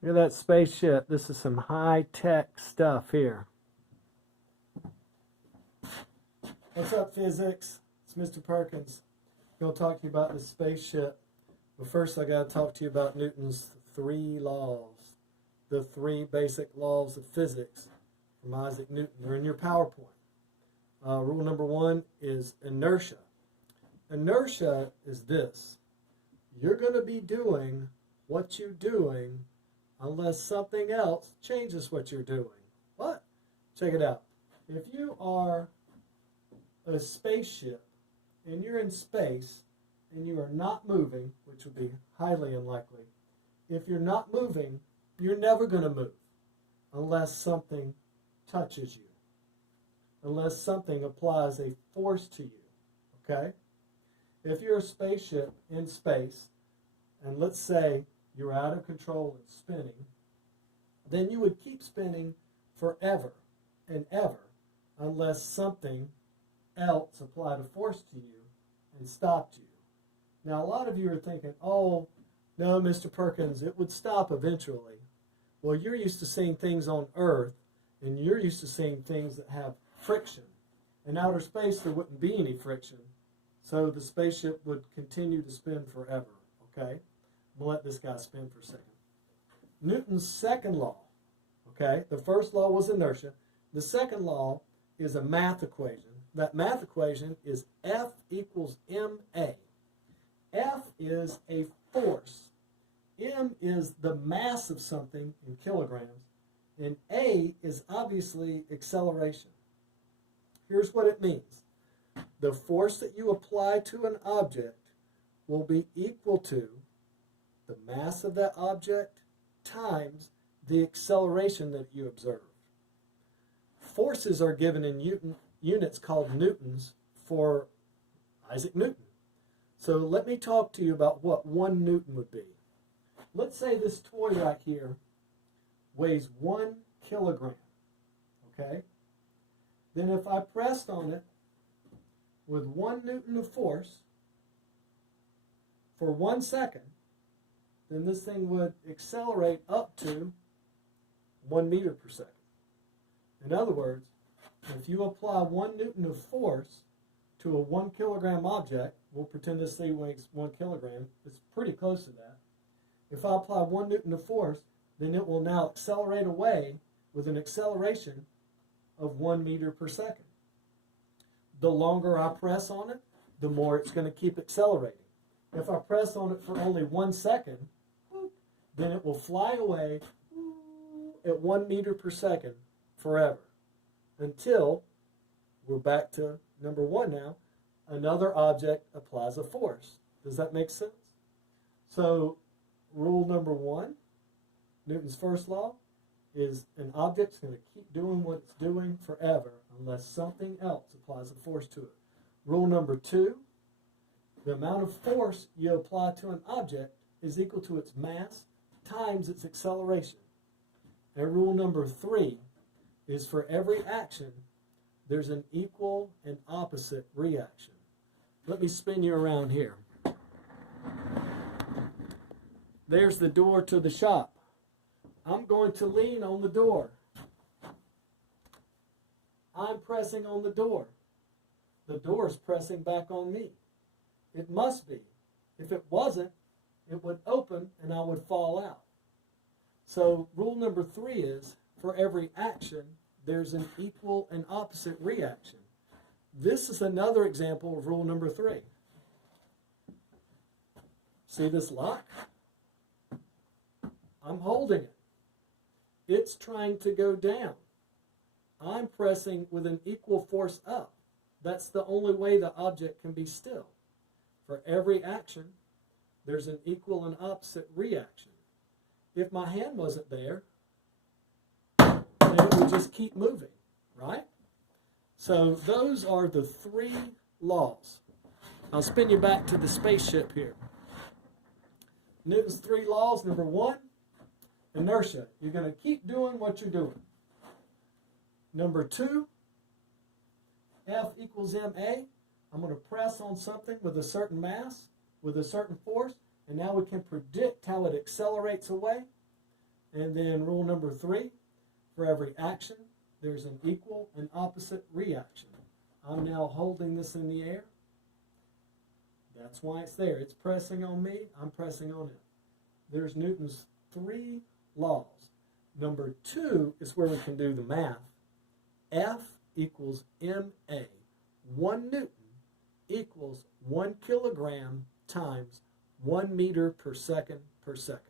Look at that spaceship. This is some high-tech stuff here. What's up, physics? It's Mr. Perkins. I'm going to talk to you about this spaceship. But first, I got to talk to you about Newton's three laws. The three basic laws of physics from Isaac Newton. They're in your PowerPoint. Rule number one is inertia. Inertia is this. You're going to be doing what you're doing unless something else changes what you're doing. What? Check it out. If you are a spaceship and you're in space and you are not moving, which would be highly unlikely, if you're not moving, you're never going to move unless something touches you, unless something applies a force to you, okay? If you're a spaceship in space, and let's say you're out of control and spinning, then you would keep spinning forever and ever unless something else applied a force to you and stopped you. Now, a lot of you are thinking, oh, no, Mr. Perkins, it would stop eventually. Well, you're used to seeing things on Earth, and you're used to seeing things that have friction. In outer space, there wouldn't be any friction, so the spaceship would continue to spin forever, okay? We'll let this guy spin for a second. Newton's second law, okay? The first law was inertia. The second law is a math equation. That math equation is F equals ma. F is a force. M is the mass of something in kilograms. And A is obviously acceleration. Here's what it means. The force that you apply to an object will be equal to the mass of that object times the acceleration that you observe. Forces are given in units called newtons for Isaac Newton. So let me talk to you about what 1 newton would be. Let's say this toy right here weighs 1 kilogram, okay? Then if I pressed on it with 1 newton of force for 1 second, then this thing would accelerate up to 1 meter per second. In other words, if you apply 1 newton of force to a 1 kilogram object, we'll pretend this thing weighs 1 kilogram, it's pretty close to that. If I apply 1 newton of force, then it will now accelerate away with an acceleration of 1 meter per second. The longer I press on it, the more it's going to keep accelerating. If I press on it for only 1 second, then it will fly away at 1 meter per second forever until we're back to number 1 now. Another object applies a force. Does that make sense? So rule number 1, Newton's first law, is an object's going to keep doing what it's doing forever unless something else applies a force to it. Rule number 2, the amount of force you apply to an object is equal to its mass times its acceleration. And rule number 3 is for every action, there's an equal and opposite reaction. Let me spin you around here. There's the door to the shop. I'm going to lean on the door. I'm pressing on the door. The door is pressing back on me. It must be. If it wasn't, it would open and I would fall out. So rule number 3 is, for every action, there's an equal and opposite reaction. This is another example of rule number 3. See this lock? I'm holding it. It's trying to go down. I'm pressing with an equal force up. That's the only way the object can be still. For every action, there's an equal and opposite reaction. If my hand wasn't there, then it would just keep moving, right? So those are the 3 laws. I'll spin you back to the spaceship here. Newton's 3 laws. Number 1, inertia. You're going to keep doing what you're doing. Number 2, F equals ma. I'm going to press on something with a certain mass, with a certain force, and now we can predict how it accelerates away. And then rule number 3, for every action, there's an equal and opposite reaction. I'm now holding this in the air. That's why it's there. It's pressing on me. I'm pressing on it. There's Newton's 3 laws. Number 2 is where we can do the math. F equals ma. 1 Newton equals 1 kilogram times 1 meter per second per second.